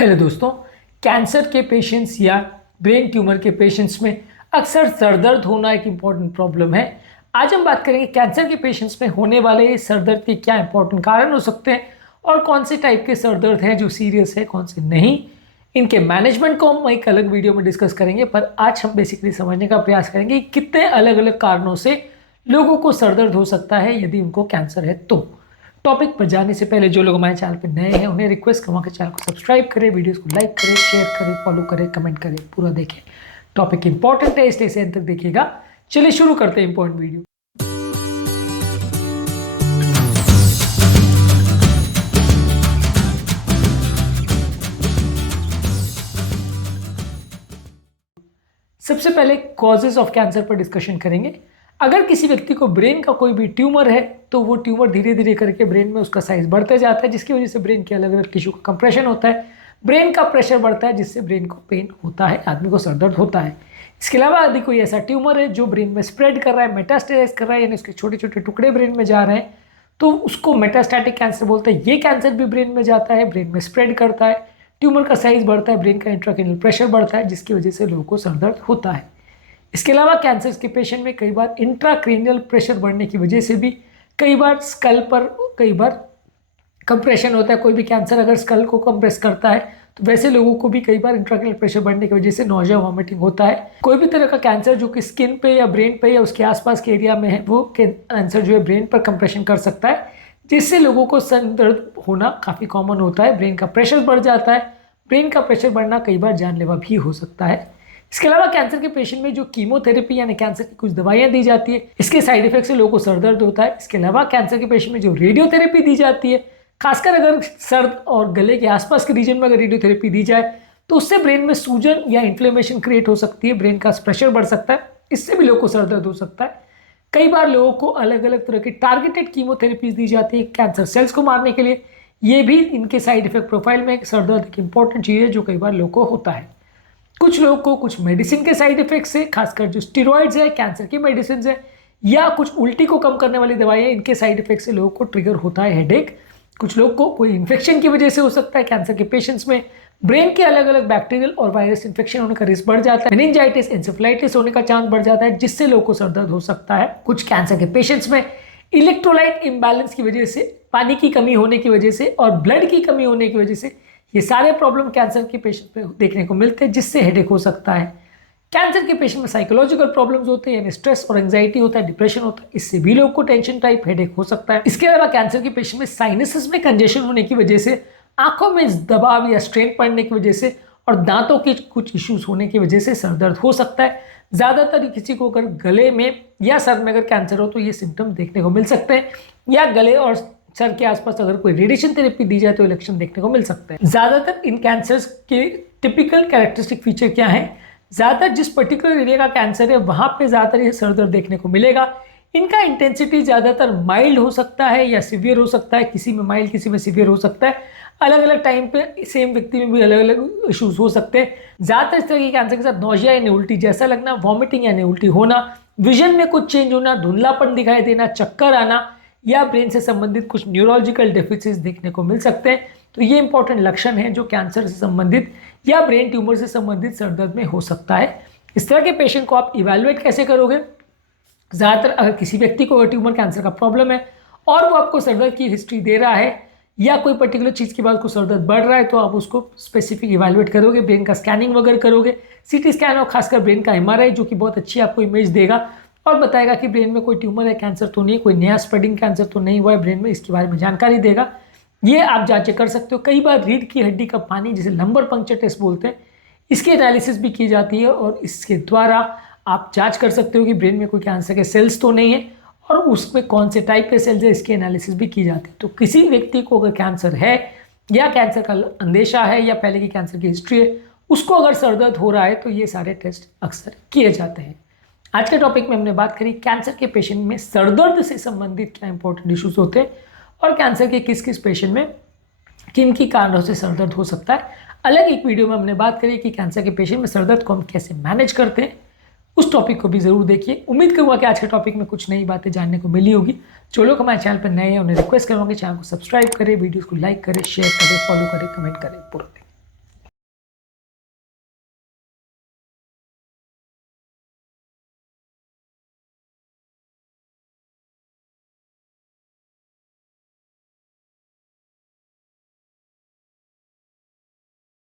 Hello दोस्तों, cancer के patients या ब्रेन ट्यूमर के पेशेंट्स में अक्सर सर दर्द होना एक इम्पॉर्टेंट प्रॉब्लम है। आज हम बात करेंगे कैंसर के पेशेंट्स में होने वाले सर दर्द के क्या इंपॉर्टेंट कारण हो सकते हैं और कौन से टाइप के सर दर्द हैं जो सीरियस है, कौन से नहीं। इनके मैनेजमेंट को हम एक अलग वीडियो में डिस्कस करेंगे, पर आज हम बेसिकली समझने का प्रयास करेंगे कि कितने अलग अलग कारणों से लोगों को सर दर्द हो सकता है यदि उनको कैंसर है तो। टॉपिक पर जाने से पहले जो लोग हमारे चैनल पर नए हैं उन्हें रिक्वेस्ट करूँगा कि चैनल को सब्सक्राइब करें, वीडियोस को लाइक करें, शेयर करें, फॉलो करें, कमेंट करें, पूरा देखें। टॉपिक इंपॉर्टेंट है इसलिए इसे अंत तक देखिएगा। चलिए शुरू करते हैं इंपॉर्टेंट वीडियो। सबसे पहले कॉजेज ऑफ कैंसर पर डिस्कशन करेंगे। अगर किसी व्यक्ति को ब्रेन का कोई भी ट्यूमर है तो वो ट्यूमर धीरे धीरे करके ब्रेन में उसका साइज बढ़ते जाता है, जिसकी वजह से ब्रेन के अलग अलग टिश्यू का कंप्रेशन होता है, ब्रेन का प्रेशर बढ़ता है, जिससे ब्रेन को पेन होता है, आदमी को सर दर्द होता है। इसके अलावा यदि कोई ऐसा ट्यूमर है जो ब्रेन में स्प्रेड कर रहा है, मेटास्टेसाइज कर रहा है, यानी उसके छोटे छोटे टुकड़े ब्रेन में जा रहे हैं, तो उसको मेटास्टैटिक कैंसर बोलते हैं। ये कैंसर भी ब्रेन में जाता है, ब्रेन में स्प्रेड करता है, ट्यूमर का साइज बढ़ता है, ब्रेन का इंट्राक्रैनियल प्रेशर बढ़ता है, जिसकी वजह से लोगों को सर दर्द होता है। इसके अलावा कैंसर के पेशेंट में कई बार इंट्राक्रैनियल प्रेशर बढ़ने की वजह से भी कई बार स्कल पर कई बार कंप्रेशन होता है। कोई भी कैंसर अगर स्कल को कंप्रेस करता है तो वैसे लोगों को भी कई बार इंट्राक्रैनियल प्रेशर बढ़ने की वजह से नौजिया, वॉमिटिंग होता है। कोई भी तरह का कैंसर जो कि स्किन पे या ब्रेन पे या उसके आसपास के एरिया में है, वो कैंसर जो है ब्रेन पर कंप्रेशन कर सकता है, जिससे लोगों को सर दर्द होना काफ़ी कॉमन होता है। ब्रेन का प्रेशर बढ़ जाता है, ब्रेन का प्रेशर बढ़ना कई बार जानलेवा भी हो सकता है। इसके अलावा कैंसर के पेशेंट में जो कीमोथेरेपी यानी कैंसर की कुछ दवाइयां दी जाती है, इसके साइड इफेक्ट से लोगों को सर दर्द होता है। इसके अलावा कैंसर के पेशेंट में जो रेडियोथेरेपी दी जाती है, खासकर अगर सर और गले के आसपास के रीजन में अगर रेडियोथेरेपी दी जाए तो उससे ब्रेन में सूजन या इन्फ्लेमेशन क्रिएट हो सकती है, ब्रेन का प्रेशर बढ़ सकता है, इससे भी लोगों को सर दर्द हो सकता है। कई बार लोगों को अलग अलग तरह की टारगेटेड कीमोथेरेपीज दी जाती है कैंसर सेल्स को मारने के लिए। ये भी इनके साइड इफेक्ट प्रोफाइल में सर दर्द एक इंपॉर्टेंट चीज़ है जो कई बार लोगों को होता है। कुछ लोगों को कुछ मेडिसिन के साइड इफेक्ट से, खासकर जो स्टेरॉइड्स है, कैंसर की मेडिसिन है, या कुछ उल्टी को कम करने वाली दवाइयाँ, इनके साइड इफेक्ट से लोगों को ट्रिगर होता है हेडेक। कुछ लोग को कोई इन्फेक्शन की वजह से हो सकता है। कैंसर के पेशेंट्स में ब्रेन के अलग अलग बैक्टीरियल और वायरस इन्फेक्शन होने का रिस्क बढ़ जाता है, मेनिंजाइटिस, एंसेफेलाइटिस होने का चांस बढ़ जाता है, जिससे लोगों को सर दर्द हो सकता है। कुछ कैंसर के पेशेंट्स में इलेक्ट्रोलाइट इम्बैलेंस की वजह से, पानी की कमी होने की वजह से और ब्लड की कमी होने की वजह से, ये सारे प्रॉब्लम कैंसर के पेशेंट में देखने को मिलते हैं, जिससे हेडेक हो सकता है। कैंसर के पेशेंट में साइकोलॉजिकल प्रॉब्लम्स होते हैं, यानी स्ट्रेस और एंजाइटी होता है, डिप्रेशन होता है, इससे भी लोगों को टेंशन टाइप हेडेक हो सकता है। इसके अलावा कैंसर के पेशेंट में साइनसेस में कंजेशन होने की वजह से, आंखों में दबाव या स्ट्रेन पड़ने की वजह से और दांतों के कुछ इश्यूज होने की वजह से सर दर्द हो सकता है। ज़्यादातर किसी को अगर गले में या सर में अगर कैंसर हो तो ये सिम्टम देखने को मिल सकते हैं, या गले और सर के आसपास अगर कोई रेडिएशन थेरेपी दी जाए तो लक्षण देखने को मिल सकते हैं। ज़्यादातर इन कैंसर्स के टिपिकल कैरेक्टरिस्टिक फीचर क्या है? ज़्यादातर जिस पर्टिकुलर एरिया का कैंसर है वहाँ पे ज़्यादातर ये सर दर्द देखने को मिलेगा। इनका इंटेंसिटी ज़्यादातर माइल्ड हो सकता है या सिवियर हो सकता है, किसी में माइल्ड किसी में सिवियर हो सकता है। अलग अलग टाइम पे सेम व्यक्ति में भी अलग अलग इशूज़ हो सकते हैं। ज़्यादातर इस तरह के कैंसर के साथ नौजिया यानी उल्टी जैसा लगना, वॉमिटिंग यानी उल्टी होना, विजन में कुछ चेंज होना, धुंधलापन दिखाई देना, चक्कर आना, या ब्रेन से संबंधित कुछ न्यूरोलॉजिकल डेफिसिट्स देखने को मिल सकते हैं। तो ये इंपॉर्टेंट लक्षण हैं जो कैंसर से संबंधित या ब्रेन ट्यूमर से संबंधित सर दर्द में हो सकता है। इस तरह के पेशेंट को आप इवैल्यूएट कैसे करोगे? ज़्यादातर अगर किसी व्यक्ति को ट्यूमर कैंसर का प्रॉब्लम है और वो आपको सर दर्द की हिस्ट्री दे रहा है या कोई पर्टिकुलर चीज़ के बाद उसको सर दर्द बढ़ रहा है, तो आप उसको स्पेसिफिक इवैल्यूएट करोगे, ब्रेन का स्कैनिंग वगैरह करोगे, सीटी स्कैन और खासकर ब्रेन का एमआरआई, जो कि बहुत अच्छी आपको इमेज देगा और बताएगा कि ब्रेन में कोई ट्यूमर है, कैंसर तो नहीं, कोई नया स्प्रेडिंग कैंसर तो नहीं हुआ है ब्रेन में, इसके बारे में जानकारी देगा। ये आप जांचें कर सकते हो। कई बार रीढ़ की हड्डी का पानी, जिसे लंबर पंक्चर टेस्ट बोलते हैं, इसकी एनालिसिस भी की जाती है और इसके द्वारा आप जांच कर सकते हो कि ब्रेन में कोई कैंसर के सेल्स तो नहीं है और उसमें कौन से टाइप के सेल्स है, इसकी एनालिसिस भी की जाती है। तो किसी व्यक्ति को अगर कैंसर है या कैंसर का अंदेशा है या पहले की कैंसर की हिस्ट्री है, उसको अगर सर दर्द हो रहा है तो ये सारे टेस्ट अक्सर किए जाते हैं। आज के टॉपिक में हमने बात करी कैंसर के पेशेंट में सर दर्द से संबंधित क्या इंपॉर्टेंट इश्यूज होते हैं और कैंसर के किस किस पेशेंट में किन की कारणों से सर दर्द हो सकता है। अलग एक वीडियो में हमने बात करी कि कैंसर के पेशेंट में सर दर्द को हम कैसे मैनेज करते हैं, उस टॉपिक को भी जरूर देखिए। उम्मीद करूँगा कि आज के टॉपिक में कुछ नई बातें जानने को मिली होगी। जो लोग हमारे चैनल पर नए हैं उन्हें रिक्वेस्ट करूँगा कि चैनल को सब्सक्राइब करें, वीडियोज़ को लाइक करें, शेयर करें, फॉलो करें, कमेंट करें, पूरा